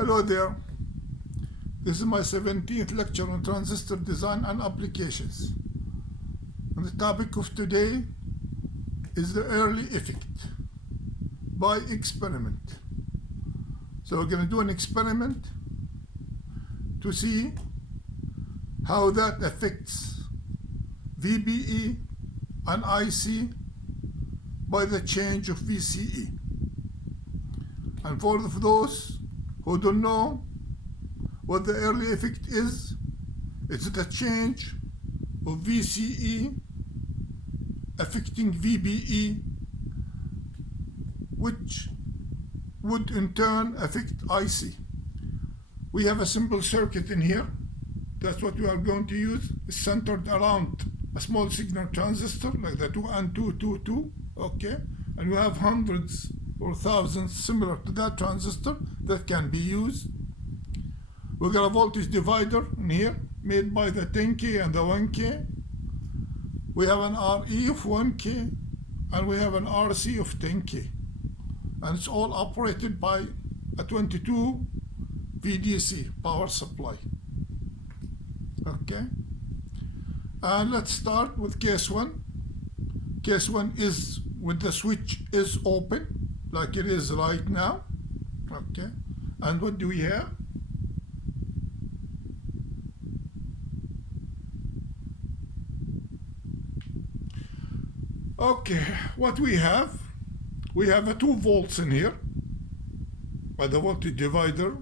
Hello there. This is my 17th lecture on transistor design and applications. And the topic of today is the early effect by experiment. So we're going to do an experiment to see how that affects VBE and IC by the change of VCE. And for those who don't know what the early effect is, it's the change of VCE affecting VBE, which would in turn affect IC. We have a simple circuit in here. That's what we are going to use. It's centered around a small signal transistor like the 2N222, okay? And we have hundreds or thousands similar to that transistor that can be used. We got a voltage divider in here made by the 10K and the 1K. We have an RE of 1K and we have an RC of 10K. And it's all operated by a 22 VDC power supply. Okay? And let's start with case 1. Case 1 is when the switch is open, like it is right now. Okay? And what do we have? Okay, what we have a 2 volts in here by the voltage divider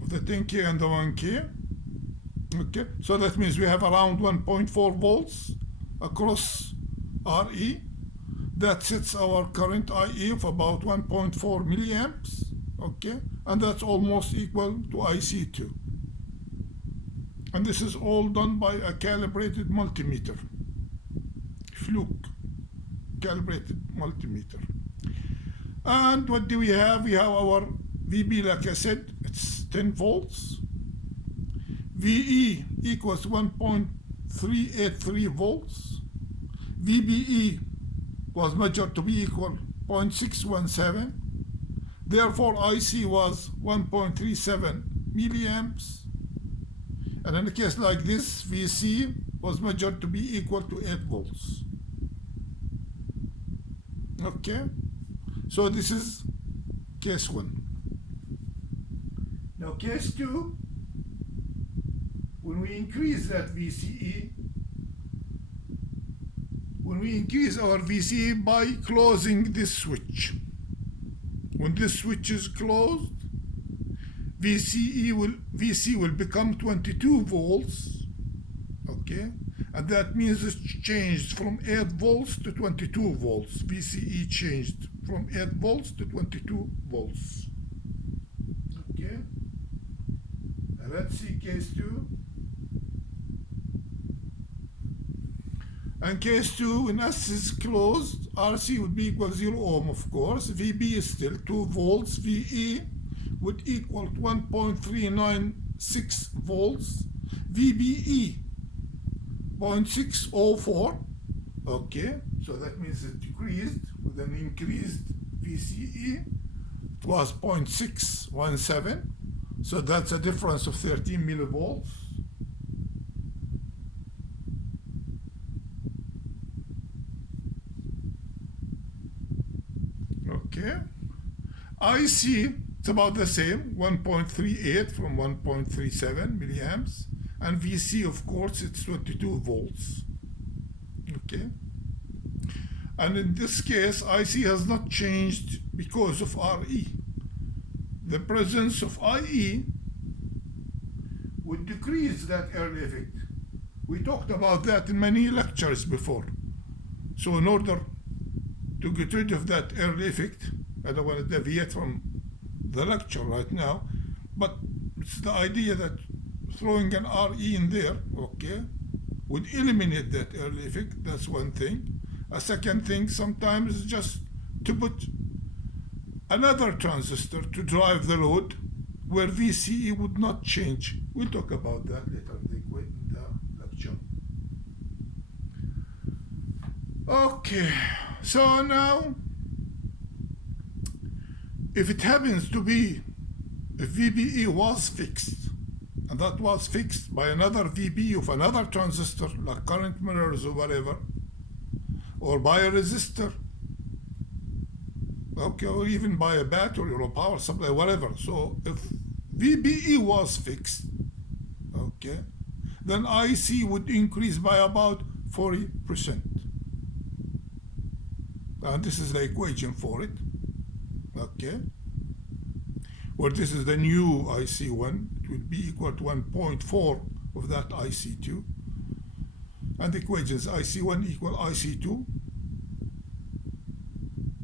of the 10K and the 1K. Okay, so that means we have around 1.4 volts across RE. That sets our current IE of about 1.4 milliamps. Okay, and that's almost equal to IC2. And this is all done by a calibrated multimeter, fluke calibrated multimeter. And what do we have? We have our VB, like I said, it's 10 volts. VE equals 1.383 volts. VBE was measured to be equal 0.617. Therefore, IC was 1.37 milliamps. And in a case like this, VC was measured to be equal to 8 volts. Okay, so this is case 1. Now case 2, when we increase that VCE, when we increase our VCE by closing this switch. When this switch is closed, VC will become 22 volts, okay? And that means it's changed from 8 volts to 22 volts. VCE changed from 8 volts to 22 volts. Okay? Now let's see case 2. And case 2, when S is closed, RC would be equal 0 ohm, of course. VB is still 2 volts. VE would equal 1.396 volts. VBE 0.604. Okay, so that means it decreased with an increased VCE. It was 0.617. So that's a difference of 13 millivolts. Okay. IC, it's about the same, 1.38 from 1.37 milliamps. And VC, of course, it's 22 volts. Okay. And in this case, IC has not changed because of RE. The presence of IE would decrease that early effect. We talked about that in many lectures before. So in order to get rid of that early effect, I don't want to deviate from the lecture right now, but it's the idea that throwing an RE in there, okay, would eliminate that early effect. That's one thing. A second thing, sometimes is just to put another transistor to drive the load where VCE would not change. We'll talk about that later in the lecture. Okay, so now, if it happens to be if VBE was fixed, and that was fixed by another VBE of another transistor, like current mirrors or whatever, or by a resistor, okay, or even by a battery or a power supply, whatever. So if VBE was fixed, okay, then IC would increase by about 40%. And this is the equation for it, okay, where this is the new IC1, it would be equal to 1.4 of that IC2, and the equations IC1 equal IC2,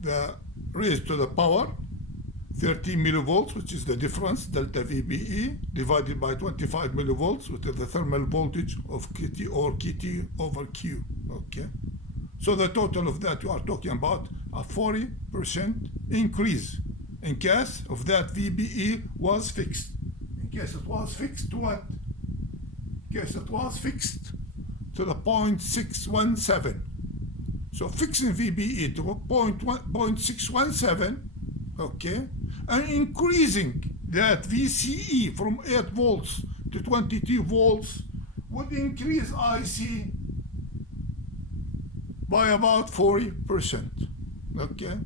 the raised to the power 13 millivolts, which is the difference, delta VBE, divided by 25 millivolts, which is the thermal voltage of KT or KT over Q, okay? So the total of that, you are talking about a 40% increase in case of that VBE was fixed. In case it was fixed to what? In case it was fixed to the 0.617. So fixing VBE to 0.617, okay, and increasing that VCE from 8 volts to 22 volts would increase IC by about 40%, okay?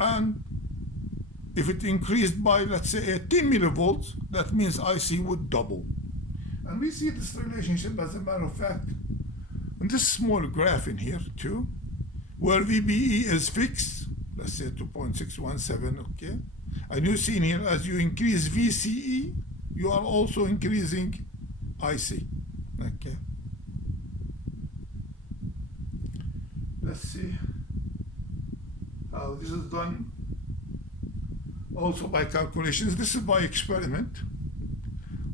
And if it increased by, let's say, 18 millivolts, that means IC would double. And we see this relationship, as a matter of fact, in this small graph in here too, where VBE is fixed, let's say 2.617, okay? And you see in here, as you increase VCE, you are also increasing IC, okay? Let's see how this is done. Also by calculations. This is by experiment.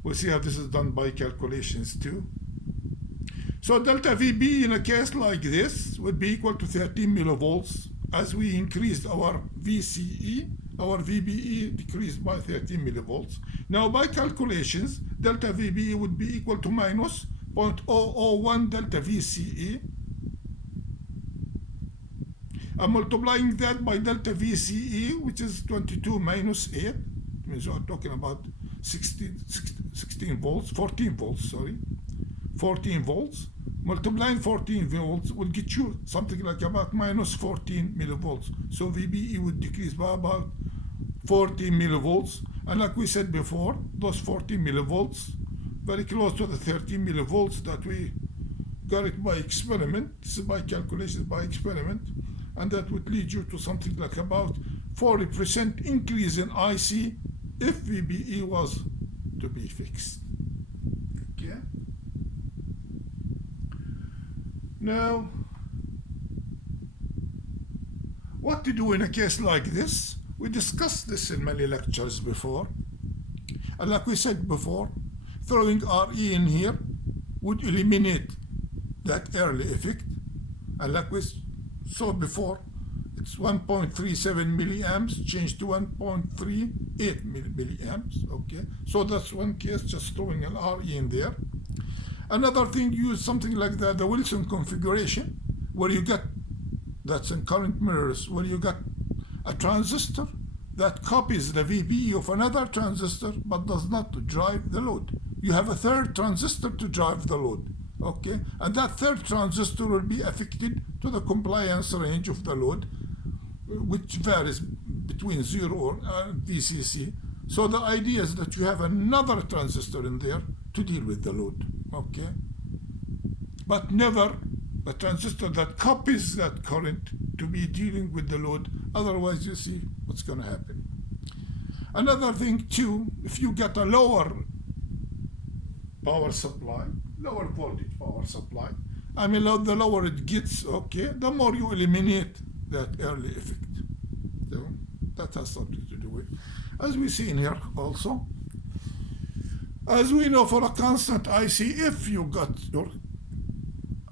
We'll see how this is done by calculations too. So delta VB in a case like this would be equal to 13 millivolts. As we increased our VCE, our VBE decreased by 13 millivolts. Now by calculations, delta VBE would be equal to minus 0.001 delta VCE. I'm multiplying that by delta VCE, which is 22 minus 8. It means you are talking about 14 volts, 14 volts. Multiplying 14 volts will get you something like about minus 14 millivolts. So VBE would decrease by about 14 millivolts. And like we said before, those 14 millivolts, very close to the 13 millivolts that we got it by experiment. This is by calculations, by experiment. And that would lead you to something like about 40% increase in IC if VBE was to be fixed. Okay. Now, what to do in a case like this? We discussed this in many lectures before. And like we said before, throwing RE in here would eliminate that early effect. And like we saw before, it's 1.37 milliamps changed to 1.38 milliamps, okay? So that's one case, just throwing an RE in there. Another thing, use something like the Wilson configuration, where you get, that's in current mirrors, where you got a transistor that copies the VBE of another transistor but does not drive the load. You have a third transistor to drive the load, okay? And that third transistor will be affected to the compliance range of the load, which varies between 0 and VCC. So the idea is that you have another transistor in there to deal with the load, okay? But never a transistor that copies that current to be dealing with the load, otherwise you see what's going to happen. Another thing too, if you get a lower power supply, lower voltage power supply, I mean the lower it gets, okay, the more you eliminate that early effect. So that has something to do with, as we see in here also. As we know, for a constant IC, if you got your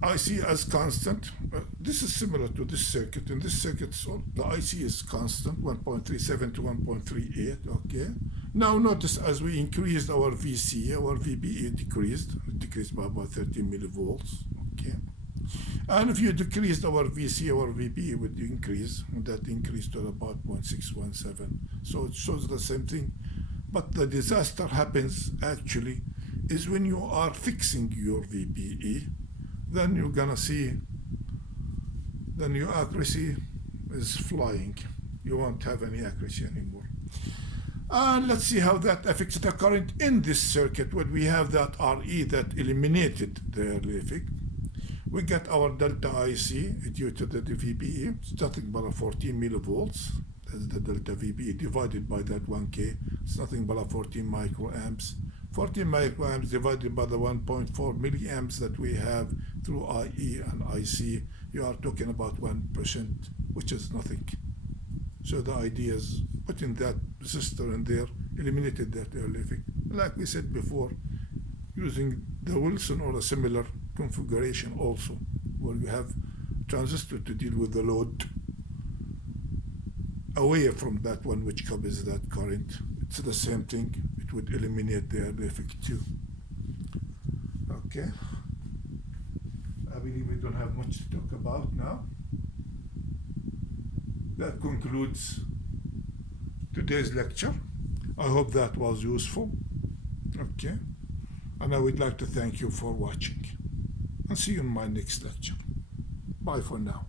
IC as constant, this is similar to this circuit. In this circuit, so the IC is constant, 1.37 to 1.38, okay? Now notice as we increased our VC, our VBE decreased. It decreased by about 13 millivolts, okay? And if you decreased our VC, our VP would increase, and that increased to about 0.617. So it shows the same thing. But the disaster happens actually is when you are fixing your VPE, then you're gonna see, then your accuracy is flying. You won't have any accuracy anymore. And let's see how that affects the current in this circuit when we have that RE that eliminated the early effect. We get our delta IC due to the VPE. It's nothing but a 14 millivolts. That's the delta VPE divided by that 1K. It's nothing but a 14 microamps. 14 microamps divided by the 1.4 milliamps that we have through IE and IC. You are talking about 1%, which is nothing. So the idea is putting that resistor in there, eliminated that early effect. Like we said before, using the Wilson or a similar configuration also, where you have transistor to deal with the load away from that one which covers that current. It's the same thing. It would eliminate the early effect too. Okay. I believe we don't have much to talk about now. That concludes today's lecture. I hope that was useful. Okay. And I would like to thank you for watching. And see you in my next lecture. Bye for now.